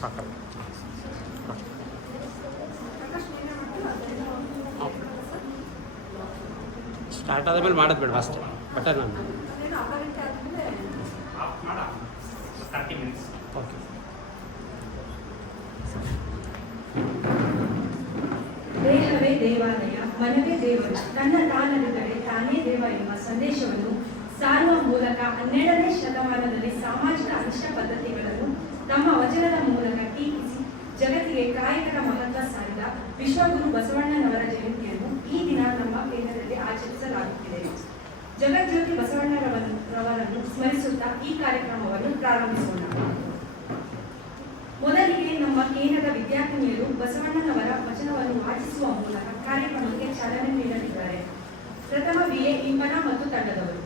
ಸಾಕಲ್ಲ. ಸ್ಟಾರ್ಟ್ ಆದಮೇಲೆ ಮಾಡೋದು ಬೇಡ ಅಷ್ಟೇ ಬಟನ್ ನಾನು ಓಕೆ. ದೇಹವೇ ದೇವಾಲಯ, ಮನವೇ ದೇವರು, ತನ್ನ ತಾನರಿದರೆ ತಾನೇ ದೇವ ಎಂಬ ಸಂದೇಶವನ್ನು ಸಾರುವ ಮೂಲಕ 12ನೇ ಶತಮಾನದಲ್ಲಿ ಸಾಮಾಜಿಕ ಅನಿಷ್ಟ ಪದ್ಧತಿಗಳನ್ನು ತಮ್ಮ ವಚನದ ಮೂಲಕ ಟೀಕಿಸಿ ಜಗತ್ತಿಗೆ ಕಾಯಕದ ಮಹತ್ವ ಸಾರಿದ ವಿಶ್ವಗುರು ಬಸವಣ್ಣನವರ ಜಯಂತಿಯನ್ನು ಈ ದಿನ ನಮ್ಮ ಕೇಂದ್ರದಲ್ಲಿ ಆಚರಿಸಲಾಗುತ್ತಿದೆ. ಜಗಜ್ಯೋತಿ ಬಸವಣ್ಣರವರನ್ನು ಸ್ಮರಿಸುತ್ತಾ ಈ ಕಾರ್ಯಕ್ರಮವನ್ನು ಪ್ರಾರಂಭಿಸೋಣ. ಮೊದಲಿಗೆ ನಮ್ಮ ಕೇಂದ್ರದ ವಿದ್ಯಾರ್ಥಿನಿಯರು ಬಸವಣ್ಣನವರ ವಚನವನ್ನು ವಾಚಿಸುವ ಮೂಲಕ ಕಾರ್ಯಕ್ರಮಕ್ಕೆ ಚಾಲನೆ ನೀಡಲಿದ್ದಾರೆ. ಪ್ರಥಮ BA ಇಂಪನ ಮತ್ತು ತಂಡದವರು.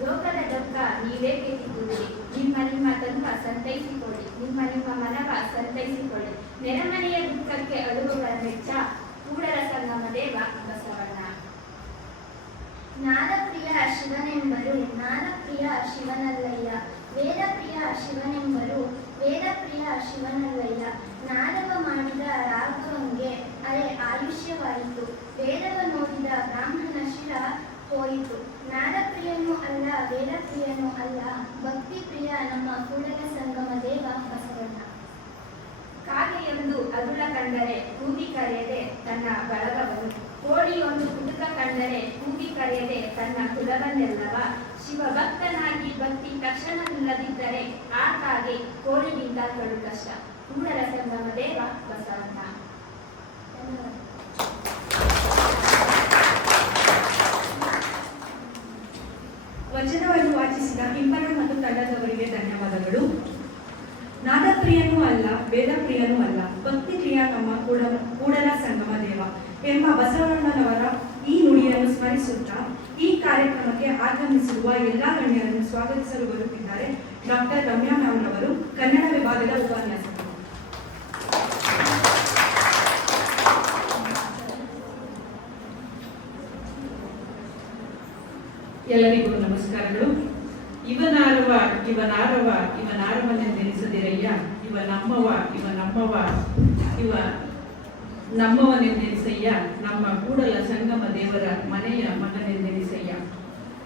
ಲೋಕದ ದುಃಖ ನೀವೇ ಕೇಳಿದ್ದೀರಿ, ನಿಮ್ಮ ತನ್ವ ಸಂತೈಸಿಕೊಳ್ಳಿ, ನಿಮ್ಮ ಮನವ ಸಂತೈಸಿಕೊಳ್ಳಿ. ನೆರೆಮನೆಯ ದುಃಖಕ್ಕೆ ಅಳುವುಗಳ ವೆಚ್ಚ ಕೂಡಲ ಸಂಗಮ ದೇವ ಬಸವಣ್ಣ. ನಾದಪ್ರಿಯ ಶಿವನೆಂಬರು ನಾದಪ್ರಿಯ ಶಿವನಲ್ಲಯ್ಯ, ವೇದಪ್ರಿಯ ಶಿವನೆಂಬರು ವೇದಪ್ರಿಯ ಶಿವನಲ್ಲಯ್ಯ. ನಾದವ ಮಾಡಿದ ರಾಘವಂಗೆ ಅರೆ ಆಯುಷ್ಯವಾಯಿತು, ವೇದವ ನೋಡಿದ ಬ್ರಾಹ್ಮಣ ಶಿರ ಹೋಯಿತು. ನಾದಪ್ರಿಯನೂ ಅಲ್ಲ ವೇದಪ್ರಿಯನೂ ಅಲ್ಲ, ಭಕ್ತಿ ಪ್ರಿಯ ನಮ್ಮ ಕೂಡಲ ಸಂಗಮ ದೇವ ಬಸವಣ್ಣ. ಕಾಗೆಯೊಂದು ಅದುಳ ಕಂಡರೆ ಕೂಗಿ ಕರೆಯದೆ ತನ್ನ ಬಳಗವನ್ನು, ಕೋಳಿಯೊಂದು ಕುಟುಕ ಕಂಡರೆ ಕೂಗಿ ಕರೆಯದೆ ತನ್ನ ಕುಲವನ್ನೆಲ್ಲವ. ಶಿವಭಕ್ತನಾಗಿ ಭಕ್ತಿ ತಕ್ಷಣವಿಲ್ಲದಿದ್ದರೆ ಆ ಕಾಗೆ ಕೋಳಿಗಿಂತ ಕಡು ಕಷ್ಟ. ಕೂಡಲ ಸಂಗಮ ದೇವ ಬಸವಣ್ಣ. ವಚನವನ್ನು ವಾಚಿಸಿದ ಇಂಪನ ಮತ್ತು ತಂಡದವರಿಗೆ ಧನ್ಯವಾದಗಳು. ನಾದಪ್ರಿಯನೂ ಅಲ್ಲ ವೇದಪ್ರಿಯನೂ ಅಲ್ಲ, ಭಕ್ತಿ ಪ್ರಿಯ ನಮ್ಮ ಕೂಡಲ ಸಂಗಮ ದೇವ ಎಂಬ ಬಸವಣ್ಣನವರ ಈ ನುಡಿಯನ್ನು ಸ್ಮರಿಸುತ್ತಾ ಈ ಕಾರ್ಯಕ್ರಮಕ್ಕೆ ಆಗಮಿಸಿರುವ ಎಲ್ಲಾ ಗಣ್ಯರನ್ನು ಸ್ವಾಗತಿಸಲು ಬರುತ್ತಿದ್ದಾರೆ ಡಾಕ್ಟರ್ ರಮ್ಯಾ ಮ್ಯಾಮ್ ರವರು, ಕನ್ನಡ ವಿಭಾಗದ ಉಪನ್ಯಾಸಕರು. ಎಲ್ಲರಿಗೂ ನಮಸ್ಕಾರಗಳು. ಇವನಾರವ ಇವನಾರವ ಇವನಾರವನೆಂದೆನಿಸದಿರಯ್ಯ, ಇವ ನಮ್ಮವ ಇವ ನಮ್ಮವನೆಂದೆನಿಸಯ್ಯ, ನಮ್ಮ ಕೂಡಲ ಸಂಗಮ ದೇವರ ಮನೆಯ ಮಗನೆಂದೆನಿಸಯ್ಯ.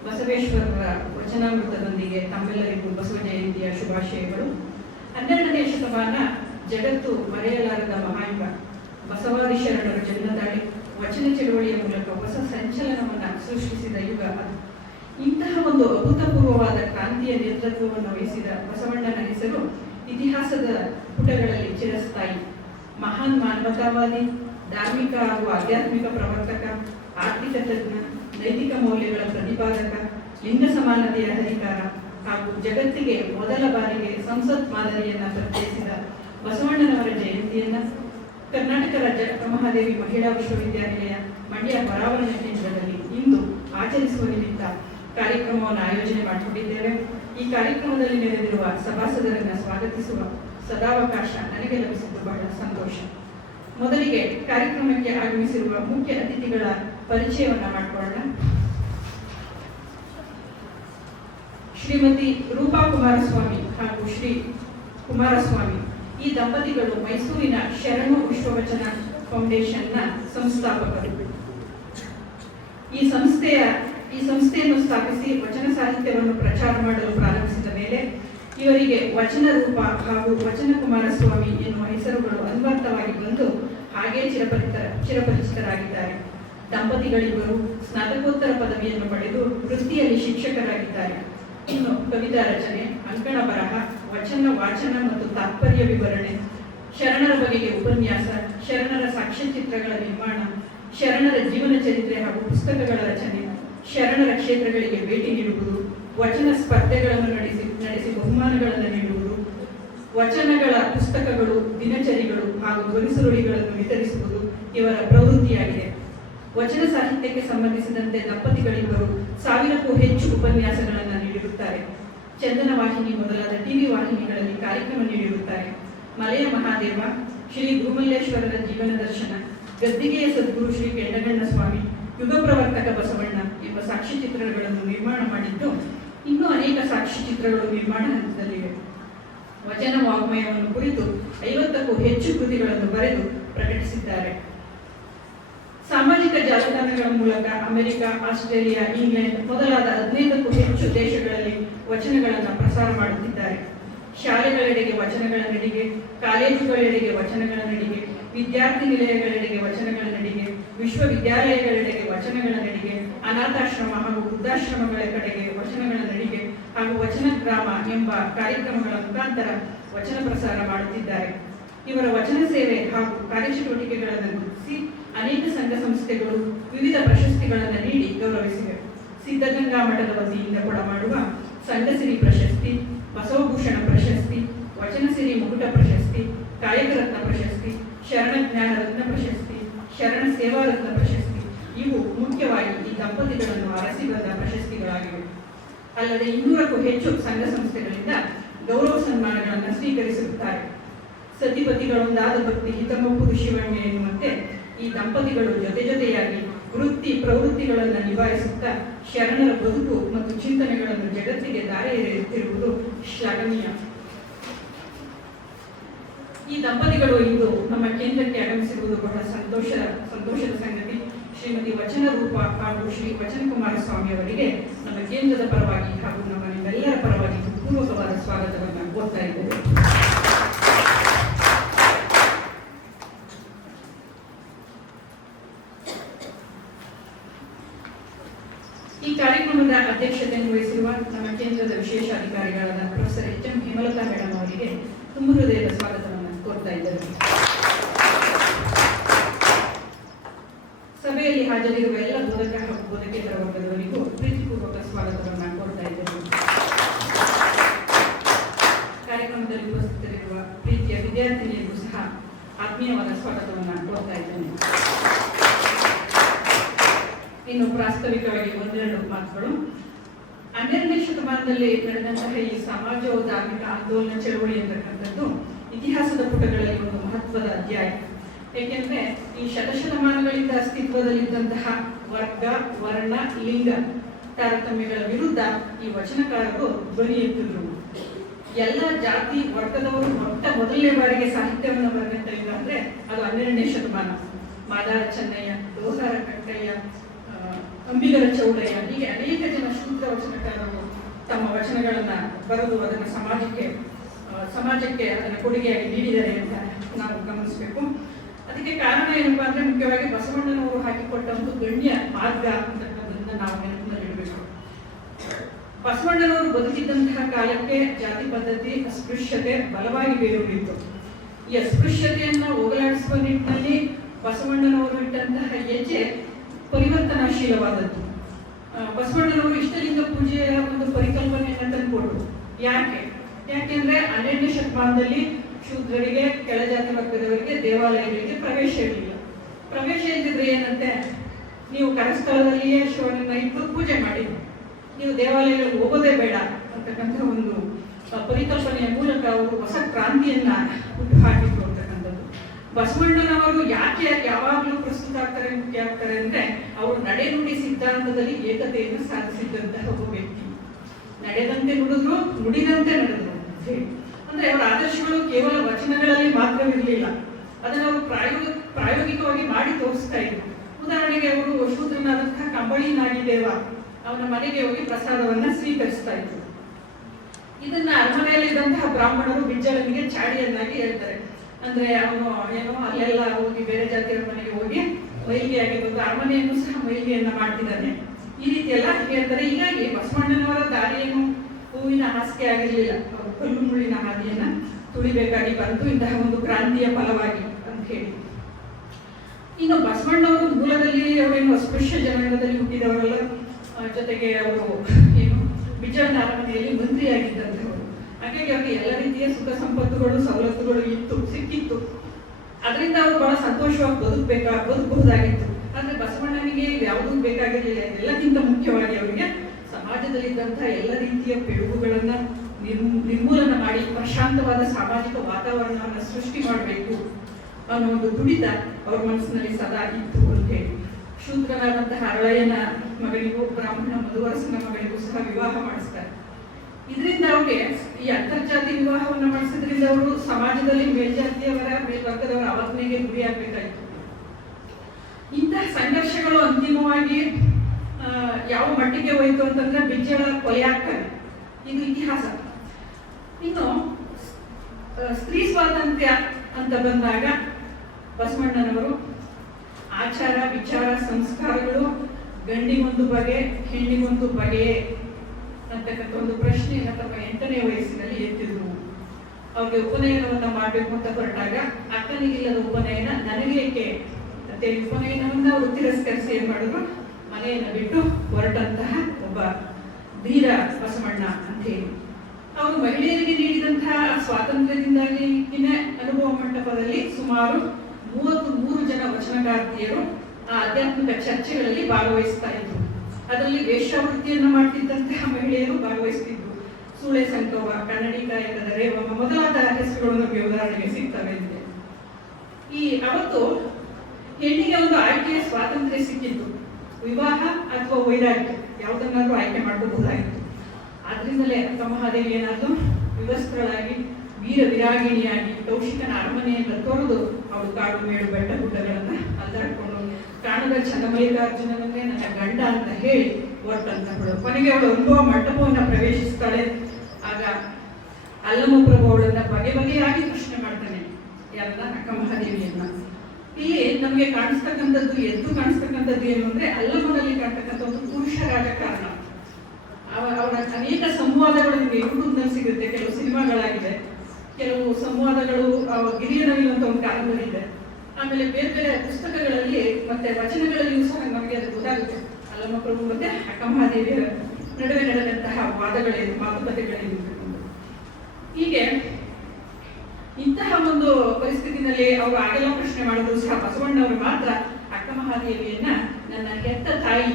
ಬಸವೇಶ್ವರರ ವಚನಾಮೃತದೊಂದಿಗೆ ತಮ್ಮೆಲ್ಲರಿಗೂ ಬಸವ ಜಯಂತಿಯ ಶುಭಾಶಯಗಳು. 12ನೇ ಶತಮಾನ ಜಗತ್ತು ಮರೆಯಲಾರದ ಮಹಾಯುಗ. ಬಸವಾದಿ ಶರಣರ ಜನ್ಮದಾಳಿ ವಚನ ಚಳವಳಿಯ ಮೂಲಕ ಹೊಸ ಸಂಚಲನವನ್ನು ಸೃಷ್ಟಿಸಿದ ಯುಗ ಅದು. ಇಂತಹ ಒಂದು ಅಭೂತಪೂರ್ವವಾದ ಕ್ರಾಂತಿಯ ನೇತೃತ್ವವನ್ನು ವಹಿಸಿದ ಬಸವಣ್ಣನ ಹೆಸರು ಇತಿಹಾಸದ ಪುಟಗಳಲ್ಲಿ ಚಿರಸ್ಥಾಯಿ. ಮಹಾನ್ ಮಾನವತಾವಾದಿ, ಧಾರ್ಮಿಕ ಹಾಗೂ ಆಧ್ಯಾತ್ಮಿಕ ಪ್ರವರ್ತಕ, ಆರ್ಥಿಕ ತಜ್ಞ, ನೈತಿಕ ಮೌಲ್ಯಗಳ ಪ್ರತಿಪಾದಕ, ಲಿಂಗ ಸಮಾನತೆಯ ಹರಿಕಾರ ಹಾಗೂ ಜಗತ್ತಿಗೆ ಮೊದಲ ಬಾರಿಗೆ ಸಂಸತ್ ಮಾದರಿಯನ್ನ ಪರಿಚಯಿಸಿದ ಬಸವಣ್ಣನವರ ಜಯಂತಿಯನ್ನ ಕರ್ನಾಟಕ ರಾಜ್ಯ ಮಹಾದೇವಿ ಮಹಿಳಾ ವಿಶ್ವವಿದ್ಯಾನಿಲಯ ಮಂಡ್ಯ ಹೊರಾವರಣ ಕೇಂದ್ರದಲ್ಲಿ ಇಂದು ಆಚರಿಸುವ ನಿಮಿತ್ತ ಕಾರ್ಯಕ್ರಮವನ್ನು ಆಯೋಜನೆ ಮಾಡಿಕೊಂಡಿದ್ದೇವೆ. ಈ ಕಾರ್ಯಕ್ರಮದಲ್ಲಿ ನೆರೆದಿರುವ ಸಭಾಸದರನ್ನು ಸ್ವಾಗತಿಸುವ ಸದಾವಕಾಶ ನನಗೆ ಲಭಿಸಿದ್ದು ಬಹಳ ಸಂತೋಷ. ಮೊದಲಿಗೆ ಕಾರ್ಯಕ್ರಮಕ್ಕೆ ಆಗಮಿಸಿರುವ ಮುಖ್ಯ ಅತಿಥಿಗಳ ಪರಿಚಯವನ್ನ ಮಾಡಿಕೊಳ್ಳೋಣ. ಶ್ರೀಮತಿ ರೂಪಾ ಕುಮಾರಸ್ವಾಮಿ ಹಾಗೂ ಶ್ರೀ ಕುಮಾರಸ್ವಾಮಿ ಈ ದಂಪತಿಗಳು ಮೈಸೂರಿನ ಶರಣು ವಿಶ್ವವಚನ ಫೌಂಡೇಶನ್ನ ಸಂಸ್ಥಾಪಕರು. ಈ ಸಂಸ್ಥೆಯನ್ನು ಸ್ಥಾಪಿಸಿ ವಚನ ಸಾಹಿತ್ಯವನ್ನು ಪ್ರಚಾರ ಮಾಡಲು ಪ್ರಾರಂಭಿಸಿದ ಮೇಲೆ ಇವರಿಗೆ ವಚನ ರೂಪ ಹಾಗೂ ವಚನ ಕುಮಾರಸ್ವಾಮಿ ಎನ್ನುವ ಹೆಸರುಗಳು ಅನ್ವರ್ಥವಾಗಿ ಬಂದು ಹಾಗೇ ಚಿರಪರಿಚಿತರಾಗಿದ್ದಾರೆ. ದಂಪತಿಗಳಿಬ್ಬರು ಸ್ನಾತಕೋತ್ತರ ಪದವಿಯನ್ನು ಪಡೆದು ವೃತ್ತಿಯಲ್ಲಿ ಶಿಕ್ಷಕರಾಗಿದ್ದಾರೆ. ಇನ್ನು ಕವಿತಾ ರಚನೆ, ಅಂಕಣ ಬರಹ, ವಚನ ವಾಚನ ಮತ್ತು ತಾತ್ಪರ್ಯ ವಿವರಣೆ, ಶರಣರ ಬಗೆಗೆ ಉಪನ್ಯಾಸ, ಶರಣರ ಸಾಕ್ಷ್ಯಚಿತ್ರಗಳ ನಿರ್ಮಾಣ, ಶರಣರ ಜೀವನ ಚರಿತ್ರೆ ಹಾಗೂ ಪುಸ್ತಕಗಳ ರಚನೆ, ಶರಣರ ಕ್ಷೇತ್ರಗಳಿಗೆ ಭೇಟಿ ನೀಡುವುದು, ವಚನ ಸ್ಪರ್ಧೆಗಳನ್ನು ನಡೆಸಿ ಬಹುಮಾನಗಳನ್ನು ನೀಡುವುದು, ವಚನಗಳ ಪುಸ್ತಕಗಳು, ದಿನಚರಿಗಳು ಹಾಗೂ ಧ್ವನಿಸುರುಳಿಗಳನ್ನು ವಿತರಿಸುವುದು ಇವರ ಪ್ರವೃತ್ತಿಯಾಗಿದೆ. ವಚನ ಸಾಹಿತ್ಯಕ್ಕೆ ಸಂಬಂಧಿಸಿದಂತೆ ದಂಪತಿಗಳಿಬ್ಬರು 1000ಕ್ಕೂ ಹೆಚ್ಚು ಉಪನ್ಯಾಸಗಳನ್ನು ನೀಡಿರುತ್ತಾರೆ. ಚಂದನ ವಾಹಿನಿ ಮೊದಲಾದ ಟಿವಿ ವಾಹಿನಿಗಳಲ್ಲಿ ಕಾರ್ಯಕ್ರಮ ನೀಡಿರುತ್ತಾರೆ. ಮಲೆಯ ಮಹಾದೇವ, ಶ್ರೀ ಗುರುಮಲ್ಲೇಶ್ವರರ ಜೀವನ ದರ್ಶನ, ಗದ್ದಿಗೆಯ ಸದ್ಗುರು ಶ್ರೀ ಕೆಂಡಗಣ್ಣ ಸ್ವಾಮಿ, ಯುಗ ಪ್ರವರ್ತಕ ಬಸವಣ್ಣ ಎಂಬ ಸಾಕ್ಷ್ಯಚಿತ್ರಗಳನ್ನು ನಿರ್ಮಾಣ ಮಾಡಿದ್ದು ಇನ್ನೂ ಅನೇಕ ಸಾಕ್ಷ್ಯಚಿತ್ರಗಳು ನಿರ್ಮಾಣ ಹಂತದಲ್ಲಿವೆ. ವಚನ ವಾಗ್ಮಯವನ್ನು ಕುರಿತು 50ಕ್ಕೂ ಹೆಚ್ಚು ಕೃತಿಗಳನ್ನು ಬರೆದು ಪ್ರಕಟಿಸಿದ್ದಾರೆ. ಸಾಮಾಜಿಕ ಜಾಲತಾಣಗಳ ಮೂಲಕ ಅಮೆರಿಕ, ಆಸ್ಟ್ರೇಲಿಯಾ, ಇಂಗ್ಲೆಂಡ್ ಮೊದಲಾದ 15ಕ್ಕೂ ಹೆಚ್ಚು ದೇಶಗಳಲ್ಲಿ ವಚನಗಳನ್ನು ಪ್ರಸಾರ ಮಾಡುತ್ತಿದ್ದಾರೆ. ಶಾಲೆಗಳೆಡೆಗೆ ವಚನಗಳ ನಡಿಗೆ, ಕಾಲೇಜುಗಳೆಡೆಗೆ ವಚನಗಳ ನಡಿಗೆ, ವಿದ್ಯಾರ್ಥಿ ನಿಲಯಗಳೆಡೆಗೆ ವಚನಗಳ ನಡಿಗೆ, ವಿಶ್ವವಿದ್ಯಾಲಯಗಳೆಡೆಗೆ ವಚನಗಳ ನಡಿಗೆ, ಅನಾಥಾಶ್ರಮ ಹಾಗೂ ವೃದ್ಧಾಶ್ರಮಗಳ ಕಡೆಗೆ ವಚನಗಳ ನಡಿಗೆ ಹಾಗೂ ವಚನ ಗ್ರಾಮ ಎಂಬ ಕಾರ್ಯಕ್ರಮಗಳ ಮುಖಾಂತರ ವಚನ ಪ್ರಸಾರ ಮಾಡುತ್ತಿದ್ದಾರೆ. ಇವರ ವಚನ ಸೇವೆ ಹಾಗೂ ಕಾರ್ಯಚಟುವಟಿಕೆಗಳನ್ನು ಗುರುತಿಸಿ ಅನೇಕ ಸಂಘ ಸಂಸ್ಥೆಗಳು ವಿವಿಧ ಪ್ರಶಸ್ತಿಗಳನ್ನು ನೀಡಿ ಗೌರವಿಸಿವೆ. ಸಿದ್ಧಗಂಗಾ ಮಠದ ವತಿಯಿಂದ ಕೊಡಮಾಡುವ ಸಂಘಸಿರಿ ಪ್ರಶಸ್ತಿ, ಬಸವಭೂಷಣ ಪ್ರಶಸ್ತಿ, ವಚನಸಿರಿ ಮುಕುಟ ಪ್ರಶಸ್ತಿ, ಕಾಯಕರತ್ನ ಪ್ರಶಸ್ತಿ, ಶರಣ ಜ್ಞಾನ ರತ್ನ ಪ್ರಶಸ್ತಿ, ಶರಣ ಸೇವಾ ರತ್ನ ಪ್ರಶಸ್ತಿ ಇವು ಮುಖ್ಯವಾಗಿ ಈ ದಂಪತಿಗಳನ್ನು ಅರಸಿ ಬಂದ ಪ್ರಶಸ್ತಿಗಳಾಗಿವೆ. ಅಲ್ಲದೆ 200ಕ್ಕೂ ಹೆಚ್ಚು ಸಂಘ ಸಂಸ್ಥೆಗಳಿಂದ ಗೌರವ ಸನ್ಮಾನಗಳನ್ನು ಸ್ವೀಕರಿಸಿರುತ್ತಾರೆ. ಸತಿಪತಿಗಳೊಂದಾದ ಭಕ್ತಿ ಹಿತಮಪ್ಪುದು ಶಿವಣ್ಯ ಎನ್ನುವಂತೆ ಈ ದಂಪತಿಗಳು ಜೊತೆಯಾಗಿ ವೃತ್ತಿ ಪ್ರವೃತ್ತಿಗಳನ್ನು ನಿಭಾಯಿಸುತ್ತಾ ಶರಣರ ಬದುಕು ಮತ್ತು ಚಿಂತನೆಗಳನ್ನು ಜಗತ್ತಿಗೆ ದಾರಿ ಎರೆಯುತ್ತಿರುವುದು ಶ್ಲಾಘನೀಯ. ಈ ದಂಪತಿಗಳು ಇಂದು ನಮ್ಮ ಕೇಂದ್ರಕ್ಕೆ ಆಗಮಿಸಿರುವುದು ಬಹಳ ಸಂತೋಷದ ಸಂಗತಿ. ಶ್ರೀಮತಿ ವಚನ ರೂಪ ಹಾಗೂ ಶ್ರೀ ವಚನ ಕುಮಾರಸ್ವಾಮಿ ಅವರಿಗೆ ನಮ್ಮ ಕೇಂದ್ರದ ಪರವಾಗಿ ಹಾಗೂ ನಮ್ಮ ನಿಮ್ಮೆಲ್ಲರ ಪರವಾಗಿ ಪೂರ್ವಕವಾದ ಸ್ವಾಗತವನ್ನು ಕೋರ್ತಾ ಇದ್ದೇವೆ. ಈ ಕಾರ್ಯಕ್ರಮದ ಅಧ್ಯಕ್ಷತೆಯನ್ನು ವಹಿಸಿರುವ ನಮ್ಮ ಕೇಂದ್ರದ ವಿಶೇಷ ಅಧಿಕಾರಿಗಳಾದ ಪ್ರೊಫೆಸರ್ ಎಚ್.ಎಂ. ಹೇಮಲತಾ ಮೇಡಮ್ ಅವರಿಗೆ ತುಂಬ ಹೃದಯದ ಸ್ವಾಗತವನ್ನು ಕೋರ್ತಾ ಇದ್ದೇವೆ. ಸಭೆಯಲ್ಲಿ ಹಾಜರಿರುವ ಎಲ್ಲ ಬೋಧಕ ಹಾಗೂ ಬೋಧಕೇತರ ವರ್ಗದವರಿಗೂ ಪ್ರೀತಿಪೂರ್ವಕ ಸ್ವಾಗತವನ್ನು ಕೋರ್ತಾ ಇದ್ದೇವೆ. ಕಾರ್ಯಕ್ರಮದಲ್ಲಿ ಉಪಸ್ಥಿತರಿರುವ ಪ್ರೀತಿಯ ವಿದ್ಯಾರ್ಥಿನಿಯರಿಗೂ ಸಹ ಆತ್ಮೀಯವಾದ ಸ್ವಾಗತವನ್ನು ಕೋರ್ತಾ ಇದ್ದೇನೆ. ಇನ್ನು ಪ್ರಾಸ್ತಾವಿಕವಾಗಿ ಒಂದೆರಡು ಮಾತುಗಳು. 12ನೇ ಶತಮಾನದಲ್ಲಿ ನಡೆದಂತಹ ಈ ಸಮಾಜೋಧಾರ್ಮಿಕ ಆಂದೋಲನ ಚಳವಳಿ ಅಂತಕ್ಕಂಥದ್ದು ಇತಿಹಾಸದ ಪುಟಗಳಲ್ಲಿ ಒಂದು ಮಹತ್ವದ ಅಧ್ಯಾಯ. ಏಕೆಂದ್ರೆ ಈ ಶತಶತಮಾನಗಳಿಂದ ಅಸ್ತಿತ್ವದಲ್ಲಿದ್ದಂತಹ ವರ್ಗ, ವರ್ಣ, ಲಿಂಗ ತಾರತಮ್ಯಗಳ ವಿರುದ್ಧ ಈ ವಚನಕಾರರು ಧ್ವನಿ ಎತ್ತಿದ್ರು. ಎಲ್ಲ ಜಾತಿ ವರ್ಗದವರು ಮೊದಲನೇ ಬಾರಿಗೆ ಸಾಹಿತ್ಯವನ್ನು ಬರೆದಂತ ಅಂದ್ರೆ ಅದು 12ನೇ ಶತಮಾನ. ಮಾದಾರ ಚೆನ್ನಯ್ಯ, ದೋಸಾರ ಕಕ್ಕಯ್ಯ, ಅಂಬಿಗರ ಚೌಡಯ್ಯ ಹೀಗೆ ಅನೇಕ ಜನ ಶೂದ್ರ ವಚನಕಾರರು ತಮ್ಮ ವಚನಗಳನ್ನ ಬರೆದು ಅದನ್ನು ಸಮಾಜಕ್ಕೆ ಅದನ್ನು ಕೊಡುಗೆಯಾಗಿ ನೀಡಿದ್ದಾರೆ ಅಂತ ನಾವು ಗಮನಿಸಬೇಕು. ಅದಕ್ಕೆ ಕಾರಣ ಏನಪ್ಪಾ ಅಂದ್ರೆ ಮುಖ್ಯವಾಗಿ ಬಸವಣ್ಣನವರು ಹಾಕಿಕೊಟ್ಟ ಒಂದು ಗಣ್ಯ ಮಾರ್ಗ ಅಂತಕ್ಕಂಥದ್ದನ್ನ ನಾವು ನೆನಪಿನಲ್ಲಿಡಬೇಕು. ಬಸವಣ್ಣನವರು ಬದುಕಿದ್ದಂತಹ ಕಾಲಕ್ಕೆ ಜಾತಿ ಪದ್ಧತಿ, ಅಸ್ಪೃಶ್ಯತೆ ಬಲವಾಗಿ ಬೇರೂರಿತ್ತು. ಈ ಅಸ್ಪೃಶ್ಯತೆಯನ್ನ ಹೋಗಲಾಡಿಸುವ ನಿಟ್ಟಿನಲ್ಲಿ ಬಸವಣ್ಣನವರು ಇಟ್ಟಂತಹ ಹೆಜ್ಜೆ ಪರಿವರ್ತನಾಶೀಲವಾದದ್ದು. ಬಸವಣ್ಣನವರು ಇಷ್ಟಲಿಂಗ ಪೂಜೆಯ ಒಂದು ಪರಿಕಲ್ಪನೆಯನ್ನು ತಂದುಕೊಟ್ರು. ಯಾಕೆಂದ್ರೆ 12ನೇ ಶತಮಾನದಲ್ಲಿ ಶೂದ್ರರಿಗೆ, ಕೆಳಜಾತಿ ವರ್ಗದವರಿಗೆ ದೇವಾಲಯಗಳಿಗೆ ಪ್ರವೇಶ ಇರಲಿಲ್ಲ. ಪ್ರವೇಶ ಇಲ್ಲದಿದ್ರೆ ಏನಂತೆ, ನೀವು ಕರಸ್ಥಳದಲ್ಲಿಯೇ ಶಿವನನ್ನ ಇಟ್ಟು ಪೂಜೆ ಮಾಡಿ, ನೀವು ದೇವಾಲಯಗಳಿಗೆ ಹೋಗೋದೇ ಬೇಡ ಅಂತಕ್ಕಂಥ ಒಂದು ಪರಿಕಲ್ಪನೆಯ ಮೂಲಕ ಅವರು ಹೊಸ ಕ್ರಾಂತಿಯನ್ನ ಹುಟ್ಟು ಹಾಕಿದ್ರು ಅಂತಕ್ಕಂಥದ್ದು. ಬಸವಣ್ಣನವರು ಯಾಕೆ ಯಾವಾಗಲೂ ಪ್ರಸ್ತುತ ಮುಖ್ಯ ಆಗ್ತಾರೆ ಅಂದ್ರೆ ಅವರು ನಡೆನುಡಿ ಸಿದ್ಧಾಂತದಲ್ಲಿ ಏಕತೆಯನ್ನು ಸಾಧಿಸಿದ್ದಂತಹ ಒಬ್ಬ ವ್ಯಕ್ತಿ. ನಡೆದಂತೆ ನುಡಿದ್ರು, ನುಡಿದಂತೆ ನಡೆದ್ರು. ಅಂದ್ರೆ ಅವರ ಆದರ್ಶಗಳು ಕೇವಲ ವಚನಗಳಲ್ಲಿ ಮಾತ್ರವಿರಲಿಲ್ಲ, ಅದನ್ನು ಅವರು ಪ್ರಾಯೋಗಿಕವಾಗಿ ಮಾಡಿ ತೋರಿಸ್ತಾ ಇದ್ರು. ಉದಾಹರಣೆಗೆ ಅವರು ಶೂದ್ರನಾದಂತಹ ಕಂಬಳಿ ನಾಗಿದೇವ ಅವನ ಮನೆಗೆ ಹೋಗಿ ಪ್ರಸಾದವನ್ನ ಸ್ವೀಕರಿಸ್ತಾ ಇದ್ರು. ಇದನ್ನ ಅರಮನೆಯಲ್ಲಿದ್ದಂತಹ ಬ್ರಾಹ್ಮಣರು ಬಿಜ್ಜಳನಿಗೆ ಚಾಡಿಯನ್ನಾಗಿ ಹೇಳ್ತಾರೆ. ಅಂದ್ರೆ ಅವನು ಏನೋ ಅಲ್ಲೆಲ್ಲ ಹೋಗಿ ಬೇರೆ ಜಾತಿಯವರ ಮನೆಗೆ ಹೋಗಿ ಮೈಲಿಗೆಯಾಗಿ ಬಂದು ಅರಮನೆಯನ್ನು ಸಹ ಮೈಲಿಗೆಯನ್ನ ಮಾಡ್ತಿದ್ದಾನೆ, ಈ ರೀತಿ ಎಲ್ಲ ಹೇಳ್ತಾರೆ. ಹೀಗಾಗಿ ಬಸವಣ್ಣನವರ ದಾರಿಯನ್ನು ಹೂವಿನ ಹಾಸಿಗೆ ಆಗಿರ್ಲಿಲ್ಲ, ಕಲ್ಲು ಮುಳ್ಳಿನ ಹಾದಿಯನ್ನ ತುಳಿಬೇಕಾಗಿ ಬಂತು ಇಂತಹ ಒಂದು ಕ್ರಾಂತಿಯ ಫಲವಾಗಿ ಅಂತ ಹೇಳಿ. ಇನ್ನು ಬಸವಣ್ಣವರು ಮೂಲದಲ್ಲಿ ಅವರೇನು ಅಸ್ಪೃಶ್ಯ ಜನಾಂಗದಲ್ಲಿ ಹುಟ್ಟಿದವರಲ್ಲ, ಜೊತೆಗೆ ಅವರು ಏನು ಬಿಜ್ಜಳನ ಅರಮನೆಯಲ್ಲಿ ಮಂತ್ರಿಯಾಗಿದ್ದಂಥವರು. ಹಾಗಾಗಿ ಅವ್ರಿಗೆ ಎಲ್ಲ ರೀತಿಯ ಸುಖ ಸಂಪತ್ತುಗಳು ಸವಲತ್ತುಗಳು ಸಿಕ್ಕಿತ್ತು. ಅದರಿಂದ ಅವರು ಬಹಳ ಸಂತೋಷವಾಗಿ ಬದುಕಬಹುದಾಗಿತ್ತು. ಆದ್ರೆ ಬಸವಣ್ಣನಿಗೆ ಯಾವುದೂ ಬೇಕಾಗಿರಲಿಲ್ಲ. ಎಲ್ಲಕ್ಕಿಂತ ಮುಖ್ಯವಾಗಿ ಅವರಿಗೆ ಸಮಾಜದಲ್ಲಿದ್ದಂತಹ ಎಲ್ಲ ರೀತಿಯ ಪಿಡುಗುಗಳನ್ನ ನಿರ್ಮೂಲನ ಮಾಡಿ ಪ್ರಶಾಂತವಾದ ಸಾಮಾಜಿಕ ವಾತಾವರಣವನ್ನು ಸೃಷ್ಟಿ ಮಾಡಬೇಕು ಅನ್ನೋ ಒಂದು ತುಡಿತ ಅವ್ರ ಮನಸ್ಸಿನಲ್ಲಿ ಸದಾ ಇತ್ತು ಅಂತ ಹೇಳಿ ಶೂದ್ರನಾದಂತಹ ಅರಳಯ್ಯನ ಮಗನಿಗೂ ಬ್ರಾಹ್ಮಣ ಮಧುವರಸನ ಮಗನಿಗೂ ಸಹ ವಿವಾಹ ಮಾಡಿಸ್ತಾರೆ. ಇದರಿಂದ ಅವ್ರಿಗೆ ಈ ಅಂತರ್ಜಾತಿ ವಿವಾಹವನ್ನು ಮಾಡಿಸಿದ್ರಿಂದ ಅವರು ಸಮಾಜದಲ್ಲಿ ಮೇಲ್ಜಾತಿಯವರ ಮೇಲ್ವರ್ಗದವರ ಅವಜ್ಞೆಗೆ ಗುರಿಯಾಗಬೇಕಾಯಿತು. ಇಂತಹ ಸಂಘರ್ಷಗಳು ಅಂತಿಮವಾಗಿ ಯಾವ ಮಟ್ಟಿಗೆ ಹೋಯಿತು ಅಂತಂದ್ರೆ ಬಿಜ್ಜಳ ಕೊಲೆಯಾಗ್ತಾನೆ. ಇದು ಇತಿಹಾಸ. ಇನ್ನು ಸ್ತ್ರೀ ಸ್ವಾತಂತ್ರ್ಯ ಅಂತ ಬಂದಾಗ ಬಸವಣ್ಣನವರು ಆಚಾರ ವಿಚಾರ ಸಂಸ್ಕಾರಗಳು ಗಂಡಿಗೊಂದು ಬಗೆ ಹೆಣ್ಣಿಗೊಂದು ಬಗೆ ಅಂತಕ್ಕಂಥ ಒಂದು ಪ್ರಶ್ನೆಯನ್ನು ತಮ್ಮ 8ನೇ ವಯಸ್ಸಿನಲ್ಲಿ ಎತ್ತಿದ್ರು. ಅವ್ರಿಗೆ ಉಪನಯನವನ್ನ ಮಾಡಬೇಕು ಅಂತ ಹೊರಟಾಗ ಅಕ್ಕನಿಗಿಲ್ಲದ ಉಪನಯನ ನನಗೇಕೆ ಅಂತೇಳಿ ಉಪನಯನವನ್ನ ಅವರು ತಿರಸ್ಕರಿಸಿ ಏನ್ ಮಾಡಿದ್ರು, ಮನೆಯನ್ನ ಬಿಟ್ಟು ಹೊರಟಂತಹ ಒಬ್ಬ ಧೀರ ಬಸವಣ್ಣ ಅಂತ ಹೇಳಿ. ಅವರು ಮಹಿಳೆಯರಿಗೆ ನೀಡಿದಂತಹ ಸ್ವಾತಂತ್ರ್ಯದಿಂದಾಗಿ ಅನುಭವ ಮಂಟಪದಲ್ಲಿ ಸುಮಾರು 33 ಜನ ವಚನಕಾರ್ತಿಯರು ಆ ಆಧ್ಯಾತ್ಮಿಕ ಚರ್ಚೆಗಳಲ್ಲಿ ಭಾಗವಹಿಸ್ತಾ ಇದ್ರು. ಅದರಲ್ಲಿ ವೇಶ್ಯಾವೃತ್ತಿಯನ್ನು ಮಾಡ್ತಿದ್ದಂತಹ ಮಹಿಳೆಯರು ಭಾಗವಹಿಸ್ತಿದ್ರು. ಸೂಳೆ ಸಂಕವ, ಕನ್ನಡಿ ಕಾಯಕದ ರೇವಮ್ಮ ಮೊದಲಾದ ಹೆಸರುಗಳು ನಮಗೆ ಉದಾಹರಣೆಗೆ ಸಿಗ್ತವೆ. ಈ ಅವತ್ತು ಹೆಣ್ಣಿಗೆ ಒಂದು ಆಯ್ಕೆಯ ಸ್ವಾತಂತ್ರ್ಯ ಸಿಕ್ಕಿತ್ತು. ವಿವಾಹ ಅಥವಾ ವೈರಾಗ್ಯ ಯಾವುದನ್ನಾದ್ರೂ ಆಯ್ಕೆ ಮಾಡಬಹುದಾಗಿತ್ತು. ಆದ್ರಿಂದಲೇ ಅಕ್ಕ ಮಹಾದೇವಿ ಏನಾದ್ರು ವಿವಸ್ತ್ರಳಾಗಿ ವೀರ ವಿರಾಗಿಣಿಯಾಗಿ ಕೌಶಿಕನ ಅರಮನೆಯನ್ನು ತೊರೆದು ಅವಳು ಕಾಡು ಮೇಡು ಬೆಟ್ಟ ಗುಡ್ಡಗಳನ್ನ ಅಲ್ದಾಡ್ಕೊಂಡು ಕಾಣದ ಚನ್ನಮಲ್ಲಿಕಾರ್ಜುನನನ್ನೇ ನನ್ನ ಗಂಡ ಅಂತ ಹೇಳಿ ಹೊರಟಂತಹಳು. ಕೊನೆಗೆ ಅವಳು ಅನುಭವ ಮಂಟಪವನ್ನು ಪ್ರವೇಶಿಸ್ತಾಳೆ. ಆಗ ಅಲ್ಲಮಪ್ರಭು ಅವಳನ್ನ ಬಗೆಯಾಗಿ ಪ್ರಶ್ನೆ ಮಾಡ್ತಾನೆ, ಯಾರನ್ನ? ಅಕ್ಕ ಮಹಾದೇವಿಯನ್ನ. ಇಲ್ಲಿ ನಮಗೆ ಕಾಣಿಸ್ತಕ್ಕಂಥದ್ದು ಎದ್ದು ಕಾಣಿಸ್ತಕ್ಕಂಥದ್ದು ಏನು ಅಂದ್ರೆ ಅಲ್ಲಮನಲ್ಲಿ ಕಾಣ್ತಕ್ಕಂಥ ಒಂದು ಪುರುಷ ರಾಜಕಾರಣ. ಅವರ ಅನೇಕ ಸಂವಾದಗಳು ನಿಮಗೆ ಯೂಟ್ಯೂಬ್ನಲ್ಲಿ ಸಿಗುತ್ತೆ. ಕೆಲವು ಸಿನಿಮಾಗಳಾಗಿದೆ, ಕೆಲವು ಸಂವಾದಗಳು ಗಿರಿಯ ನವಿಲು ಅಂತ ಒಂದು ಕಾದಂಬರಿ ಇದೆ. ಆಮೇಲೆ ಬೇರೆ ಬೇರೆ ಪುಸ್ತಕಗಳಲ್ಲಿ ಮತ್ತೆ ವಚನಗಳಲ್ಲಿಯೂ ಸಹ ನಮಗೆ ಅದು ಗೊತ್ತಾಗುತ್ತೆ. ಅಲ್ಲಮಪ್ರಭು ಮತ್ತೆ ಅಕ್ಕ ಮಹಾದೇವಿಯ ನಡುವೆ ನಡೆದಂತಹ ವಾದಗಳೇನು, ಮಾತುಕತೆಗಳೇನು. ಹೀಗೆ ಇಂತಹ ಒಂದು ಪರಿಸ್ಥಿತಿನಲ್ಲಿ ಅವರು ಆಗೆಲ್ಲ ಪ್ರಶ್ನೆ ಮಾಡಿದ್ರು ಸಹ ಬಸವಣ್ಣವರು ಮಾತ್ರ ಅಕ್ಕ ಮಹಾದೇವಿಯನ್ನ ನನ್ನ ಹೆತ್ತ ತಾಯಿ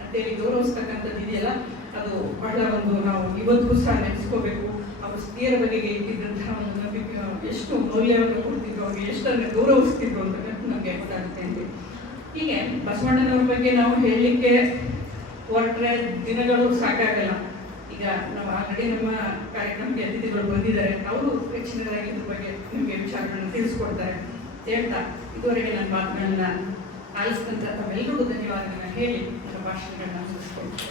ಅಂತೇಳಿ ಗೌರವಿಸ್ತಕ್ಕಂಥದ್ದು ಇದೆಯಲ್ಲ, ಅದು ಬಹಳ ಒಂದು ನಾವು ಇವತ್ತಿಗೂ ಸಹ ನೆನೆಸ್ಕೋಬೇಕು. ಅವರು ಸ್ತ್ರೀಯರ ಬಗೆಗೆ ಇದ್ದಿದ್ದಂತಹ ಒಂದು ನಂಬಿಕೆ, ಎಷ್ಟು ಮೌಲ್ಯವನ್ನು ಕೊಡ್ತಿದ್ರು, ಅವ್ರಿಗೆ ಎಷ್ಟನ್ನು ಗೌರವಿಸ್ತಿದ್ರು ಅಂತ ನಮಗೆ ಗೊತ್ತಾಗುತ್ತೆ ಅಂತ. ಹೀಗೆ ಬಸವಣ್ಣನವ್ರ ಬಗ್ಗೆ ನಾವು ಹೇಳಲಿಕ್ಕೆ ಹೊರಟ್ರೆ ದಿನಗಳು ಸಾಕಾಗಲ್ಲ. ಈಗ ನಾವು ಆಲ್ರೆಡಿ ನಮ್ಮ ಕಾರ್ಯಕ್ರಮಕ್ಕೆ ಅತಿಥಿಗಳು ಬಂದಿದ್ದಾರೆ, ಅವರು ಹೆಚ್ಚಿನದಾಗಿ ಇದ್ರ ಬಗ್ಗೆ ನಿಮಗೆ ವಿಚಾರಗಳನ್ನು ತಿಳಿಸ್ಕೊಡ್ತಾರೆ ಹೇಳ್ತಾ ಇದುವರೆಗೆ ನನ್ನ ಮಾತುಗಳನ್ನ ಆಲಿಸಿದಂತ ತಮ್ಮೆಲ್ಲರಿಗೂ ಧನ್ಯವಾದಗಳನ್ನ ಹೇಳಿ ನನ್ನ ಭಾಷಣಗಳನ್ನ ಮುಗಿಸ್ಕೊಳ್ತೀನಿ.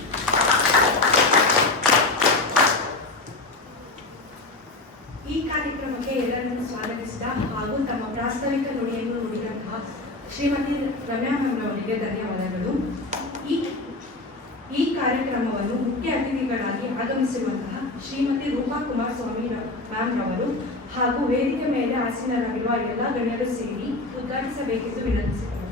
ಈ ಕಾರ್ಯಕ್ರಮಕ್ಕೆ ಎಲ್ಲರನ್ನು ಸ್ವಾಗತಿಸಿದ ಹಾಗೂ ತಮ್ಮ ಪ್ರಾಸ್ತಾವಿಕ ನುಡಿಯನ್ನು ನುಡಿದಂತಹ ಶ್ರೀಮತಿ ರಮ್ಯಾ ಮ್ಯಾಮ್ ಅವರಿಗೆ ಧನ್ಯವಾದಗಳು. ಈ ಕಾರ್ಯಕ್ರಮವನ್ನು ಮುಖ್ಯ ಅತಿಥಿಗಳಾಗಿ ಆಗಮಿಸಿರುವಂತಹ ಶ್ರೀಮತಿ ರೂಪಾ ಕುಮಾರಸ್ವಾಮಿ ಮ್ಯಾಮ್ ರವರು ಹಾಗೂ ವೇದಿಕೆ ಮೇಲೆ ಆಸೀನರಾಗಿರುವ ಎಲ್ಲ ಗಣ್ಯರು ಸೇರಿ ಉದ್ಘಾಟಿಸಬೇಕೆಂದು ವಿನಂತಿಸಿದರು.